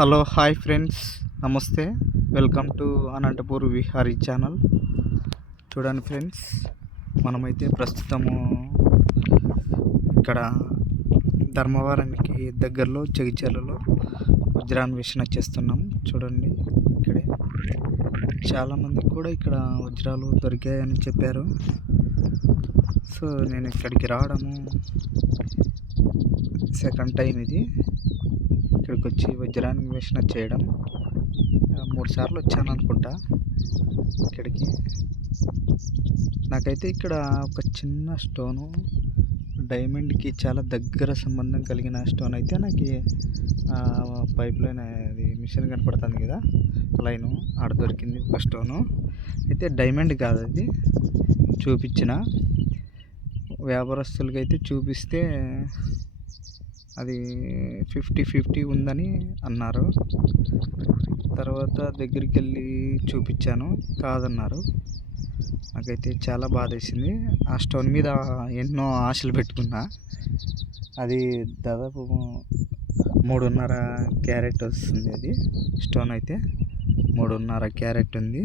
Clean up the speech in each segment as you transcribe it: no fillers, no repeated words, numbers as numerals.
Hello hi friends, నమస్తే. Welcome to Anantapur Vihari channel. చూడండి friends, మనమైతే ప్రస్తుతము ఇక్కడ ధర్మవరానికి దగ్గరలో జగిత్యాలలో వజ్రాన్వేషణ చేస్తున్నాం. చూడండి, ఇక్కడే చాలామందికి కూడా ఇక్కడ వజ్రాలు దొరికాయని చెప్పారు. సో నేను ఇక్కడికి రావడము సెకండ్ టైం ఇది. ఇక్కడికి వచ్చి వజ్రాన్వేషణ చేయడం 3 సార్లు వచ్చాను అనుకుంటా ఇక్కడికి. నాకైతే ఇక్కడ ఒక చిన్న స్టోను, డైమండ్కి చాలా దగ్గర సంబంధం కలిగిన స్టోన్ అయితే నాకు పైప్ లైన్, అది మిషన్ కనపడుతుంది కదా, లైను ఆడ దొరికింది ఒక స్టోను. అయితే డైమండ్ కాదు, అది చూపించిన వ్యాపారస్తులకి అయితే చూపిస్తే అది 50-50 ఉందని అన్నారు. తర్వాత దగ్గరికి వెళ్ళి చూపించాను, కాదన్నారు. నాకైతే చాలా బాధ వేసింది. ఆ స్టోన్ మీద ఎన్నో ఆశలు పెట్టుకున్నా. అది దాదాపు 3.5 క్యారెట్ వస్తుంది. అది స్టోన్ అయితే 3.5 క్యారెట్ ఉంది.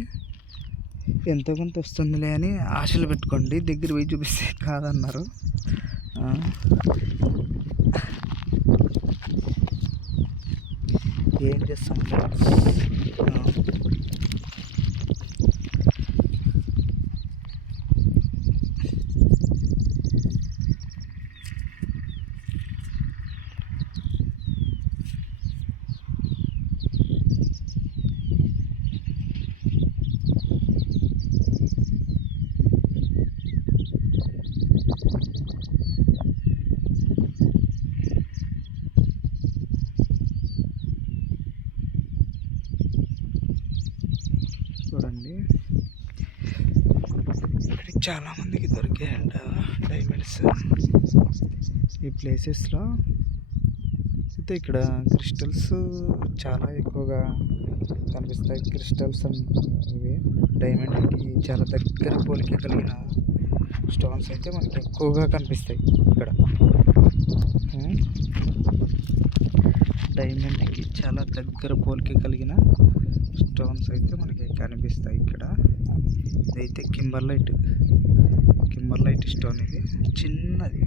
ఎంతో కొంత వస్తుందిలే అని ఆశలు పెట్టుకోండి, దగ్గర పోయి చూపిస్తే కాదన్నారు. ఏం చేస్తాం ఫ్రెండ్స్. చూడండి, ఇక్కడ చాలామందికి దొరికాయంట డైమండ్స్ ఈ ప్లేసెస్లో. అయితే ఇక్కడ క్రిస్టల్స్ చాలా ఎక్కువగా కనిపిస్తాయి. క్రిస్టల్స్ ఇవి డైమండ్కి చాలా దగ్గర పోలిక కలిగిన స్టోన్స్ అయితే మనకి ఎక్కువగా కనిపిస్తాయి ఇక్కడ. డైమండ్కి చాలా దగ్గర పోలిక కలిగిన స్టోన్స్ అయితే మనకి కనిపిస్తాయి ఇక్కడ. ఇదైతే కింబర్లైట్ స్టోన్. ఇది చిన్నది,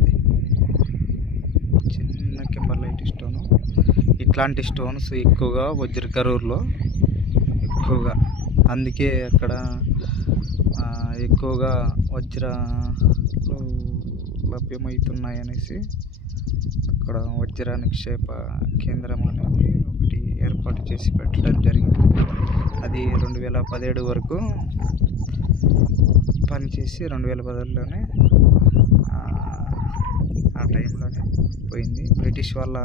చిన్న కింబర్లైట్ స్టోను. ఇట్లాంటి స్టోన్స్ ఎక్కువగా వజ్రకరూరులో ఎక్కువగా, అందుకే అక్కడ ఎక్కువగా వజ్రాలు లభ్యమవుతున్నాయనేసి అక్కడ వజ్ర నిక్షేప కేంద్రం అనేది ఒకటి ఏర్పాటు చేసి పెట్టడం జరిగింది. అది 2017 వరకు పనిచేసి 2010లోనే ఆ టైంలోనే పోయింది. బ్రిటిష్ వాళ్ళ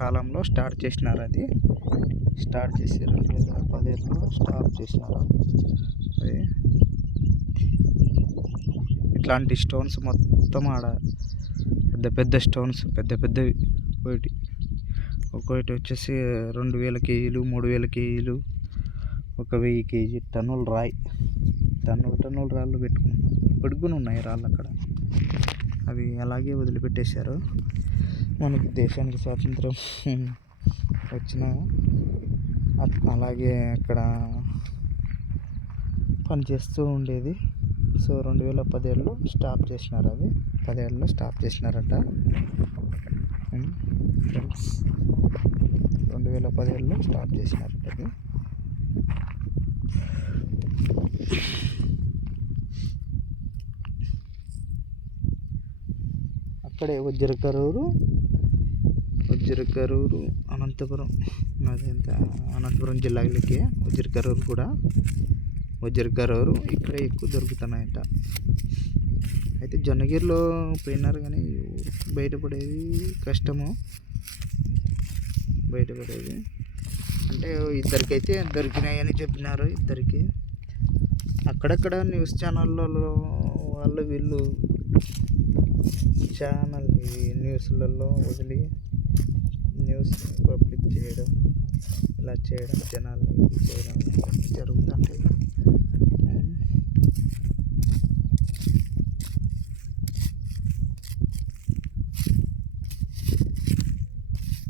కాలంలో స్టార్ట్ చేసినారు. అది స్టార్ట్ చేసి 2017లో స్టాప్ చేసినారు. అది ఇట్లాంటి స్టోన్స్ మొత్తం ఆడ పెద్ద పెద్ద స్టోన్స్, పెద్ద పెద్దవి. ఒక్కొక్కటి వచ్చేసి 2000 కేజీలు, 3000 కేజీలు, 1000 కేజీ టన్నుల రాయి, టన్నుల రాళ్ళు పెట్టుకున్నాం. ఇప్పటికి కూడా ఉన్నాయి రాళ్ళు అక్కడ. అవి అలాగే వదిలిపెట్టేశారు. మనకి దేశానికి స్వాతంత్రం వచ్చిన అలాగే అక్కడ పనిచేస్తూ ఉండేది. సో 2017లో స్టాప్ చేసినారు. అది 17లో స్టాప్ చేసినారట ఫ్రెండ్స్. 2017లో స్టాప్ చేసినారట అది. అక్కడే వజ్రకరూరు అనంతపురం, అదంతా అనంతపురం జిల్లాలకే వజ్రకరూరు కూడా. వజ్రకరూరు ఇక్కడ ఎక్కువ దొరుకుతున్నాయంట. అయితే జొన్నగిరిలో పోయినారు కానీ బయటపడేది కష్టము. బయటపడేది అంటే ఇద్దరికైతే దొరికినాయని చెప్పినారు. ఇద్దరికి అక్కడక్కడ న్యూస్ ఛానళ్ళలో వీళ్ళు ఛానల్ న్యూస్లలో వదిలి న్యూస్ పబ్లిక్ చేయడం, ఇలా చేయడం, జనాలు చేయడం జరుగుతుంటాయి.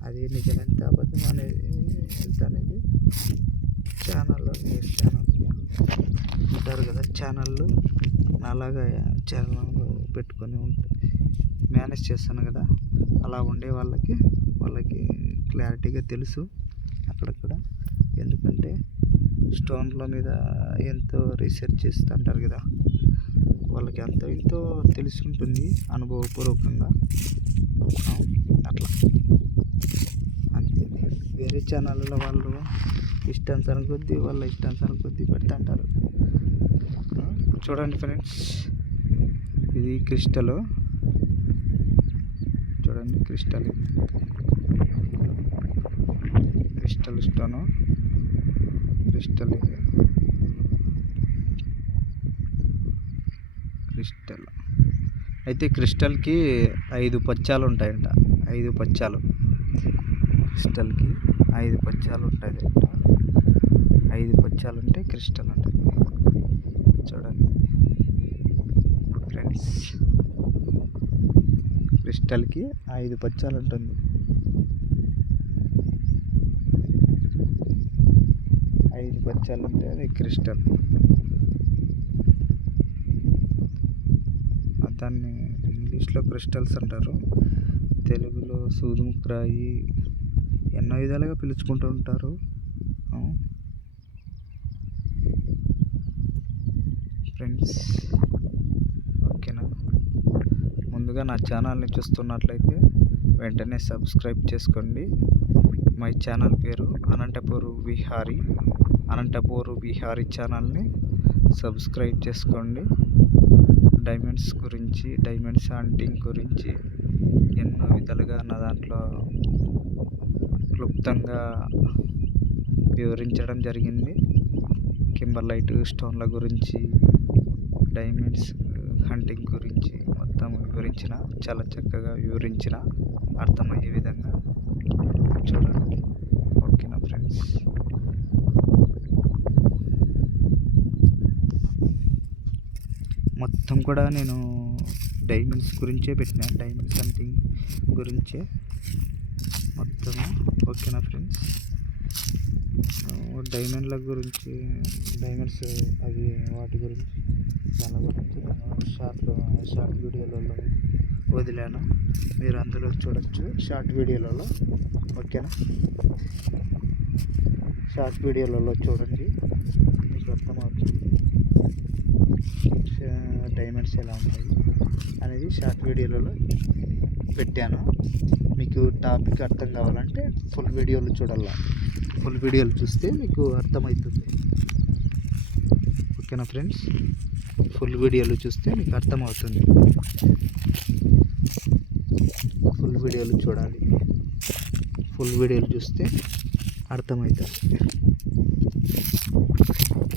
అది నిజమెంత అబద్ధం అనేది వెళ్తానే ఛానళ్ళు నాలాగా ఛానల్ పెట్టుకొని మేనేజ్ చేస్తాను కదా, అలా ఉండే వాళ్ళకి క్లారిటీగా తెలుసు అక్కడక్కడ. ఎందుకంటే స్టోన్ల మీద ఎంతో రీసెర్చ్ చేస్తుంటారు కదా, వాళ్ళకి అంత ఎంతో తెలిసి ఉంటుంది అనుభవపూర్వకంగా. అట్లా అంతే. వేరే ఛానళ్ళలో వాళ్ళు ఇష్టానుసారం కొద్దీ పెడుతుంటారు. చూడండి ఫ్రెండ్స్, ఇది క్రిస్టల్. చూడండి క్రిస్టల్ స్టోను. క్రిస్టల్ అయితే క్రిస్టల్కి 5 పచ్చాలు ఉంటాయంట. 5 పచ్చాలు క్రిస్టల్కి 5 పచ్చాలు ఉంటాయి. 5 పచ్చాలు ఉంటే క్రిస్టల్ ఉంటుంది. చూడండి ఫ్రెండ్స్, క్రిస్టల్కి 5 పచ్చాలు ఉంటుంది. 5 పచ్చాలు ఉంటే అది క్రిస్టల్. దాన్ని ఇంగ్లీష్లో క్రిస్టల్స్ అంటారు, తెలుగులో సూదుముక్రాయి, ఎన్నో విధాలుగా పిలుచుకుంటూ ఉంటారు. ఫ్రెండ్స్ ఓకేనా, ముందుగా నా ఛానల్ని చూస్తున్నట్లయితే వెంటనే సబ్స్క్రైబ్ చేసుకోండి. మై ఛానల్ పేరు అనంతపూర్ విహారీ ఛానల్ని సబ్స్క్రైబ్ చేసుకోండి. డైమండ్స్ హంటింగ్ గురించి ఎన్నో విధాలుగా నా దాంట్లో క్లుప్తంగా వివరించడం జరిగింది. కింబర్లైట్ స్టోన్ల గురించి, డైమండ్స్ హంటింగ్ గురించి మొత్తం చాలా చక్కగా వివరించిన, అర్థమయ్యే విధంగా. చూడండి ఓకేనా ఫ్రెండ్స్. మొత్తం కూడా నేను డైమండ్స్ గురించే పెట్టినా, డైమండ్స్ హంటింగ్ గురించే మొత్తం. ఓకేనా ఫ్రెండ్స్, డైమండ్ల గురించి, డైమండ్స్ అవి వాటి గురించి దాని గురించి షార్ట్ వీడియోలలో వదిలాను, మీరు అందులో చూడొచ్చు షార్ట్ వీడియోలలో. ఓకేనా, షార్ట్ వీడియోలలో చూడండి, మీకు అర్థమవుతుంది డైమండ్స్ ఎలా ఉంటాయి అనేది షార్ట్ వీడియోలలో పెట్టాను. మీకు టాపిక్ అర్థం కావాలంటే ఫుల్ వీడియోలు చూడాలి. ఫుల్ వీడియోలు చూస్తే మీకు అర్థమవుతుంది. ఓకేనా ఫ్రెండ్స్, ఫుల్ వీడియోలు చూస్తే మీకు అర్థమవుతుంది. ఫుల్ వీడియోలు చూడాలి, ఫుల్ వీడియోలు చూస్తే అర్థమవుతుంది.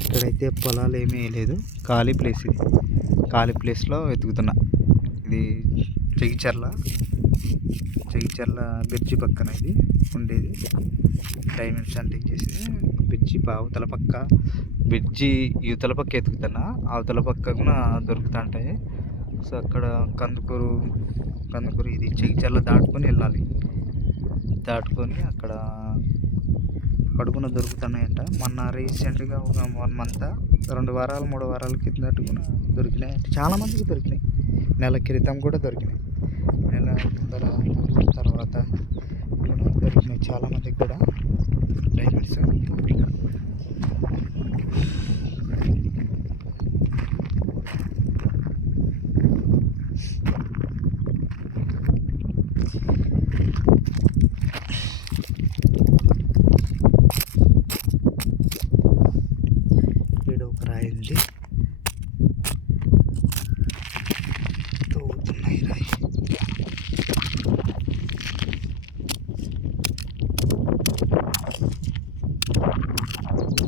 ఇక్కడైతే పొలాలు ఏమీ లేదు, ఖాళీ ప్లేస్. ఇది ఖాళీ ప్లేస్లో వెతుకుతున్నా. ఇది జగిచర్ల బ్రిడ్జి పక్కన ఇది ఉండేది. డైమండ్స్ హంటింగ్ చేసేది బ్రిడ్జి అవతల పక్క, బ్రిడ్జి యువతల పక్క ఎతుకుతున్నా, అవతల పక్క కూడా దొరుకుతుంటాయి. సో అక్కడ కందుకూరు ఇది జగిచర్ల దాటుకొని వెళ్ళాలి. దాటుకొని అక్కడ కూడా దొరుకుతున్నాయంట. మొన్న రీసెంట్గా ఒక 1 మంత్ 2 వారాలు 3 వారాల కిందట కూడా దొరికినాయి. చాలామందికి దొరికినాయి. నెల క్రితం కూడా దొరికినాయి. నెల ముందర తర్వాత కూడా దొరికినాయి చాలామందికి కూడా డైమండ్స్. రాయింది తోగుతున్నాయి రాయి.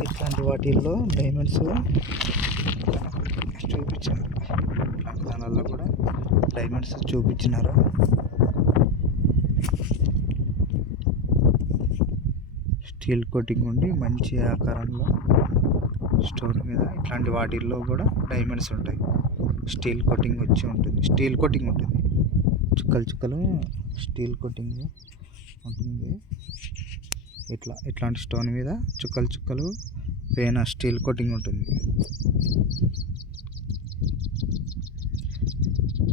ఇట్లాంటి వాటిల్లో డైమండ్స్ చూపించారు. ఇట్లాంటి దానిలో కూడా డైమండ్స్ చూపించినారు. స్టీల్ కోటింగ్ ఉండి మంచి ఆకారంలో స్టోన్ మీద ఇట్లాంటి వాటిల్లో కూడా డైమండ్స్ ఉంటాయి. స్టీల్ కోటింగ్ ఉంటుంది. చుక్కలు స్టీల్ కోటింగ్ ఉంటుంది. ఇట్లాంటి స్టోన్ మీద చుక్కలు పైన స్టీల్ కోటింగ్ ఉంటుంది,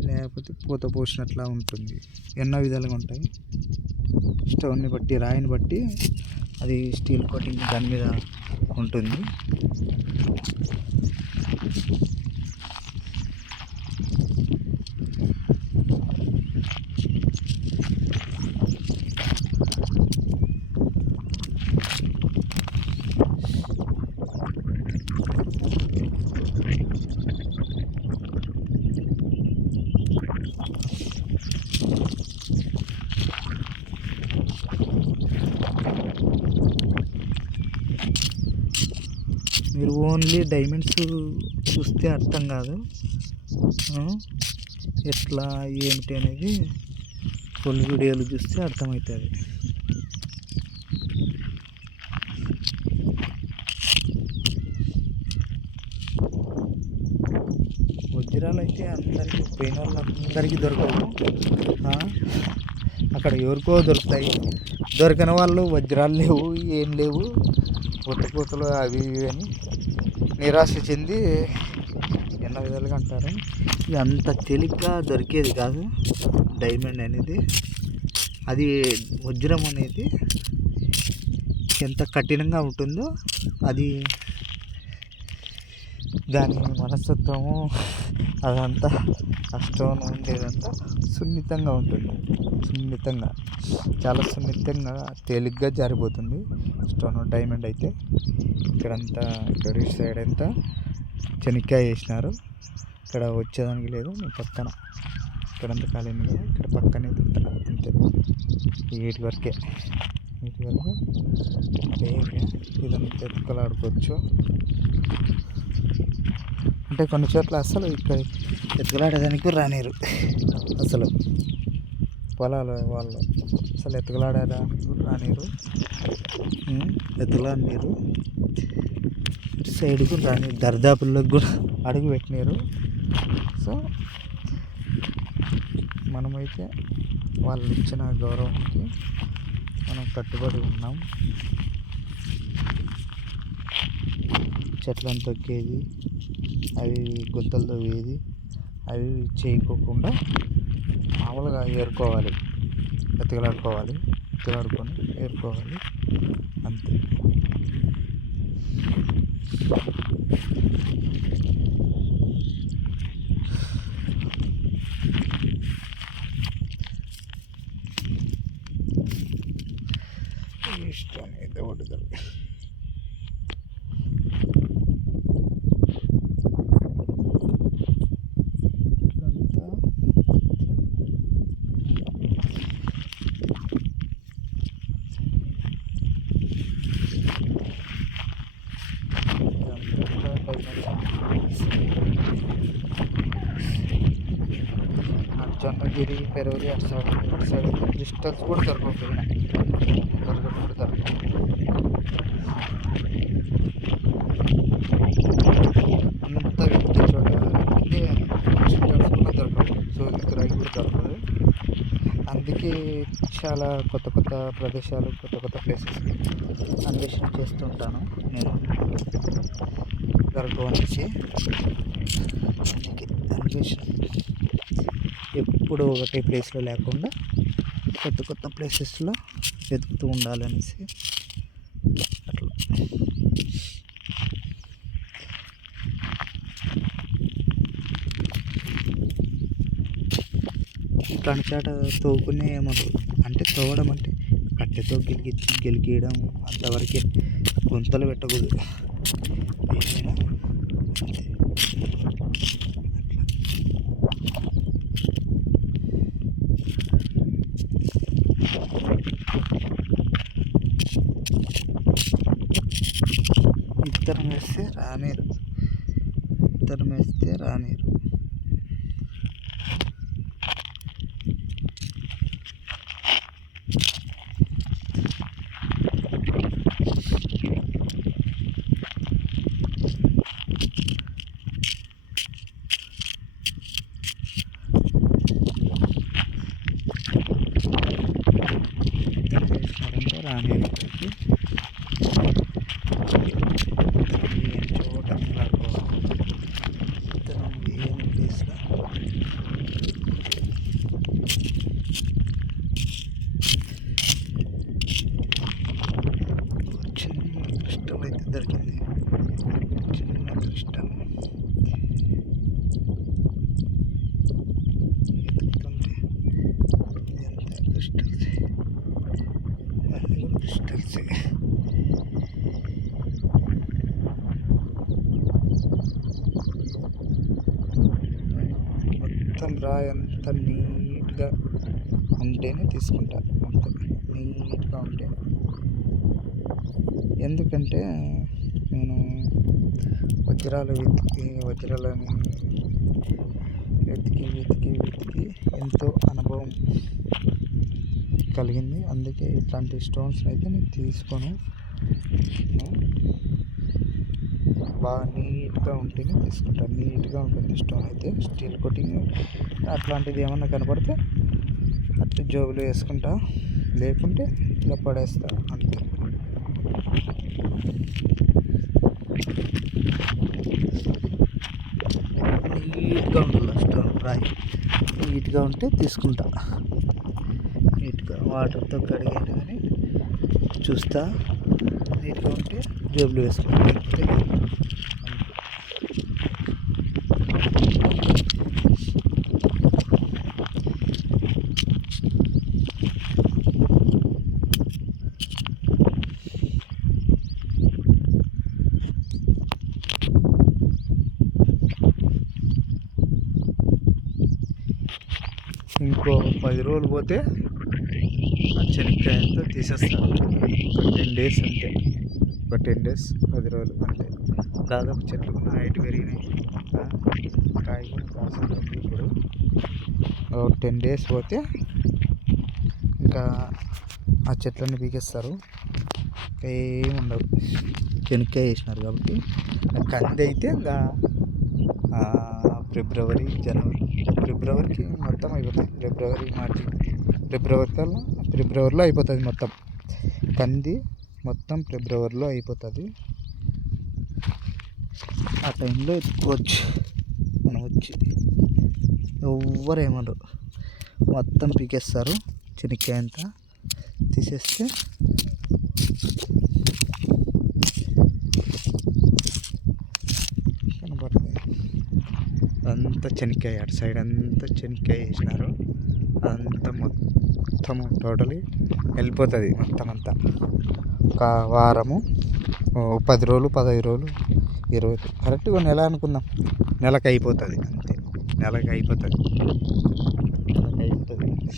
లేకపోతే పూత పోసినట్లా ఉంటుంది. ఎన్నో విధాలుగా ఉంటాయి. స్టోన్ని బట్టి, రాయిని బట్టి అది స్టీల్ కోటింగ్ దాని మీద ఉంటుంది. మీరు ఓన్లీ డైమండ్స్ చూస్తే అర్థం కాదు, ఎట్లా ఏమిటి అనేది ఫుల్ వీడియోలు చూస్తే అర్థమవుతుంది. వజ్రాలు అయితే అందరికీ, పోయిన వాళ్ళందరికీ దొరకవు. అక్కడ ఎవరికో దొరుకుతాయి. దొరికిన వాళ్ళు వజ్రాలు లేవు, ఏం లేవు, పొట్టుపూతలు అవి ఇవి అని నిరాశ చెంది ఎన్నో విధాలుగా అంటారు. ఇది అంత తేలిగ్గా దొరికేది కాదు డైమండ్ అనేది. అది వజ్రం అనేది ఎంత కఠినంగా ఉంటుందో, అది దాని మనస్తత్వము అదంతా ఆ స్టోన్ ఉండేదంతా సున్నితంగా ఉంటుంది. చాలా సున్నితంగా తేలిగ్గా జారిపోతుంది స్టోన్. డైమండ్ అయితే ఇక్కడంతా, ఇక్కడ సైడ్ అంతా చెనిక్కాయ వేసినారు, ఇక్కడ వచ్చేదానికి లేదు. పక్కన ఇక్కడంతా ఖాళీ కదా, ఇక్కడ పక్కనే అంతే. వీటి వరకు ఇదంతా ఎత్తుకలాడుకోవచ్చు. అంటే కొన్ని చోట్ల అసలు ఇక్కడ ఎత్తుకలాడేదానికి రానిరు, అసలు పొలాలు వాళ్ళు అసలు ఎత్తుకలాడేదానికి కూడా రానిరు, ఎత్తుకలాడనీరు. సైడ్కు రాని దర్దాపుల్లోకి కూడా అడుగు పెట్టినారు. సో మనమైతే వాళ్ళు ఇచ్చిన గౌరవానికి మనం కట్టుబడి ఉన్నాం. చెట్లను తొక్కేది, అవి గుంతలు తవ్వేది అవి చేయకోకుండా మామూలుగా ఏరుకోవాలి, ఎత్తుకలాడుకొని ఏరుకోవాలి అంతే. ఇష్టం అయితే ఒకటి దొరికి జొన్నగిరి, పెరవలి అటు సైడ్ క్రిస్టల్స్ కూడా దొరకకపోయినాయి, అంత వ్యక్తి చోట క్రిస్టల్స్ కూడా దొరకవు, సోదికి రాయి కూడా దొరకదు. అందుకే చాలా కొత్త కొత్త ప్రదేశాలు, కొత్త ప్లేసెస్ అన్వేషణ చేస్తుంటాను నేను, దొరకవనేసి. అందుకే అన్వేషణ ఎప్పుడు ఒకటే ప్లేస్లో లేకుండా కొత్త ప్లేసెస్లో వెతుకుతూ ఉండాలనేసి అట్లా. ఇట్లాంటి చాట తవ్వుకునే ఏమన్నారు అంటే, తవ్వడం అంటే కట్టెతో గెలికియడం అంతవరకే, గుంతలు పెట్టకూడదు ఏమైనా అంతే. ఇత్తనం వేస్తే రానీరు. రానీరు క్రిస్టల్ అయితే దొరికింది. చిన్న క్రిస్టల్ ఎత్తుకుతుంటే ఎంత క్రిస్టల్స్, అన్నీ కూడా క్రిస్టల్సే. మొత్తం రాయి అంత నీట్గా ఉంటేనే తీసుకుంటా, అంత నీట్గా ఉంటే. ఎందుకంటే నేను వజ్రాలని వెతికి ఎంతో అనుభవం కలిగింది. అందుకే ఇట్లాంటి స్టోన్స్ అయితే నేను తీసుకోను. బాగా నీట్గా ఉంటేనే తీసుకుంటాను. నీట్గా ఉంటుంది స్టోన్ అయితే. స్టీల్ కోటింగ్ అట్లాంటిది ఏమన్నా కనపడితే అట్లా జోబులో వేసుకుంటా, లేకుంటే ఇలా పడేస్తా అంతే. నీట్గా ఉండాలి స్టోన్, రాయి నీట్గా ఉంటే తీసుకుంటా. నీట్గా వాటర్తో కడిగాను కానీ చూస్తా, నీట్గా ఉంటే జేబులో వేసుకుంటా. లేకపోతే ఇంకో 10 రోజులు పోతే ఆ చెనిక్కాయతో తీసేస్తాను. ఒక 10 days అంతే. ఒక 10 days 10 రోజులు అంతే. దాదాపు చెట్లు కూడా హైట్ పెరిగినాయి. కాయ కూడా కాస్తుంది ఇప్పుడు. ఒక 10 days పోతే ఇంకా ఆ చెట్లన్నీ పీకేస్తారు. ఏమి ఉండవు. చెనిక్కాయ వేసినారు కాబట్టి. కంది అయితే ఇంకా ఫిబ్రవరి, జనవరి, ఫిబ్రవరికి మొత్తం అయిపోతుంది. ఫిబ్రవరిలో అయిపోతుంది మొత్తం. కంది మొత్తం ఫిబ్రవరిలో అయిపోతుంది. ఆ టైంలో ఎత్తుకోవచ్చు మనం వచ్చి. ఎవ్వరు ఏమన్నారు, మొత్తం పీకేస్తారు. చెనిక్కాయ అంతా తీసేస్తే కనబడుతుంది. అంతా చెనిక్కాయ, అటు సైడ్ అంతా చెనిక్కాయ వేసినారు. అదంతా మొత్తం టోటలీ వెళ్ళిపోతుంది. మొత్తం అంతా ఒక వారము, 10 రోజులు, 15 రోజులు, 20, కరెక్ట్గా నెల అనుకుందాం. నెలకు అయిపోతుంది అంతే. నెలకు అయిపోతుంది.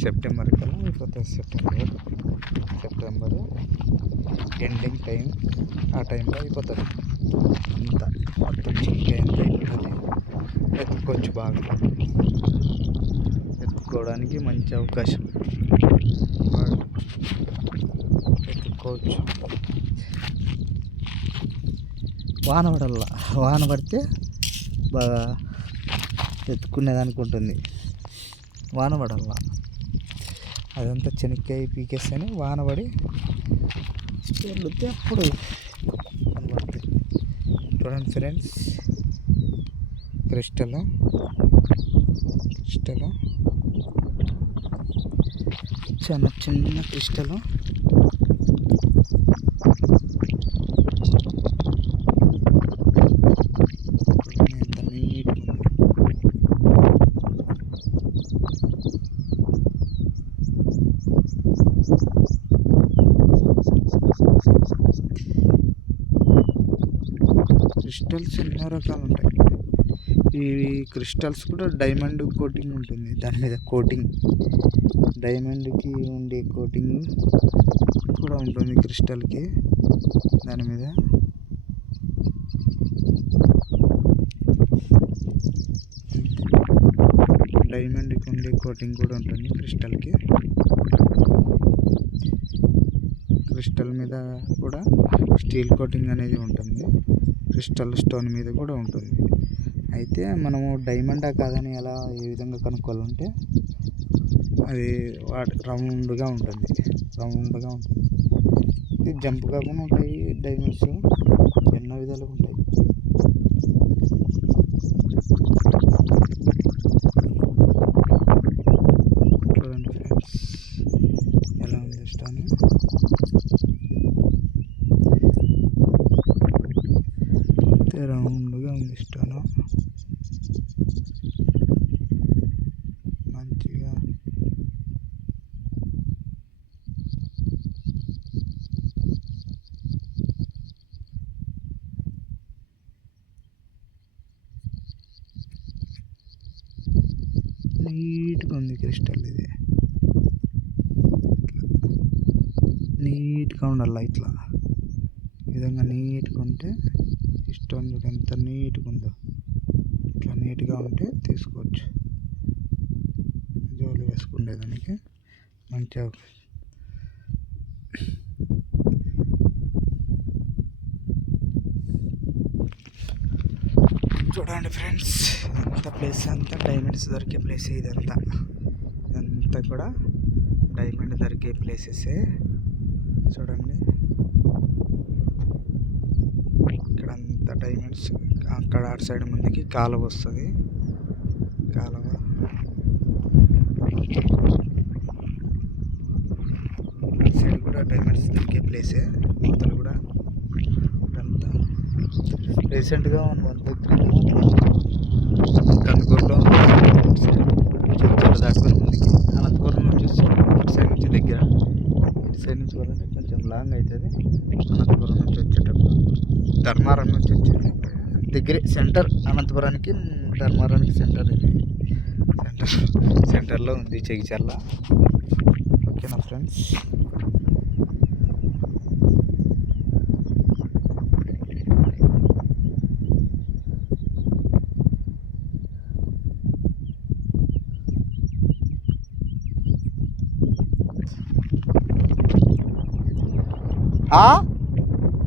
సెప్టెంబర్ కల్లా అయిపోతుంది. సెప్టెంబర్ ఎండింగ్ టైం, ఆ టైంలో అయిపోతుంది అంతా. మొత్తం చెనిక్కాయ అంతా అయిపోతుంది. ఎత్తుకోవచ్చు, బాగా ఎత్తుకోవడానికి మంచి అవకాశం. బాగా ఎత్తుకోవచ్చు. వాన పడితే బాగా ఎత్తుకునేదానికి ఉంటుంది. వాన పడల్లా, అదంతా చెనిక్కాయ పీకేస్తేనే వాన పడి వెళ్తే అప్పుడు కనబడుతుంది. చూడండి ఫ్రెండ్స్, క్రిస్టల్ చాలా చిన్న క్రిస్టల్. ఎంత నీట్గా ఉంది. క్రిస్టల్స్ ఎన్నో రకాలు ఉంటాయి. ఈ క్రిస్టల్స్ కూడా డైమండ్ కోటింగ్ ఉంటుంది దాని మీద. డైమండ్కి ఉండే కోటింగ్ కూడా ఉంటుంది క్రిస్టల్కి దాని మీద. డైమండ్కి ఉండే కోటింగ్ కూడా ఉంటుంది క్రిస్టల్కి. క్రిస్టల్ మీద కూడా స్టీల్ కోటింగ్ అనేది ఉంటుంది. క్రిస్టల్ స్టోన్ మీద కూడా ఉంటుంది. అయితే మనము డైమండా కాదని ఎలా ఏ విధంగా కనుక్కోవాలంటే అది రౌండ్గా ఉంటుంది. ఇది జంప్ కాకుండా ఉంటాయి డైమండ్స్, ఎన్నో విధాలుగా ఉంటాయి. చూడండి ఫ్రెండ్స్, ఎలా ఉంది స్టోన్. నీట్గా ఉంది క్రిస్టల్ ఇది. నీట్గా ఉండాలి ఇట్లా, ఈ విధంగా నీట్గా ఉంటే ఇష్టం. చూడు ఎంత నీట్గా ఉందో, ఇట్లా నీట్గా ఉంటే తీసుకోవచ్చు. జోలు వేసుకునేదానికి మంచిగా. చూడండి ఫ్రెండ్స్, అంత ప్లేస్ అంతా డైమండ్స్ దొరికే ప్లేస్. ఇదంతా కూడా డైమండ్ దొరికే ప్లేసెసే. చూడండి ఇక్కడ అంతా డైమండ్స్. అక్కడ అటు సైడ్ ముందుకి కాలువ వస్తుంది. కాలువ అటు సైడ్ కూడా డైమండ్స్ దొరికే ప్లేసే. మొదలు కూడా ఇదంతా రీసెంట్గా 1 month కందుకూరులో దాటుకుని ముందుకి అనంతపురం నుంచి ఇటు సైడ్ నుంచి దగ్గర, ఇటు సైడ్ నుంచి వెళ్ళాలి కొంచెం లాంగ్ అవుతుంది. అనంతపురం నుంచి వచ్చేటప్పుడు ధర్మారం నుంచి వచ్చేది దగ్గరే. సెంటర్ అనంతపురానికి ధర్మారానికి సెంటర్ ఇది. సెంటర్లో ఉంది చెగిచర్ల. ఓకేనా ఫ్రెండ్స్. ఆ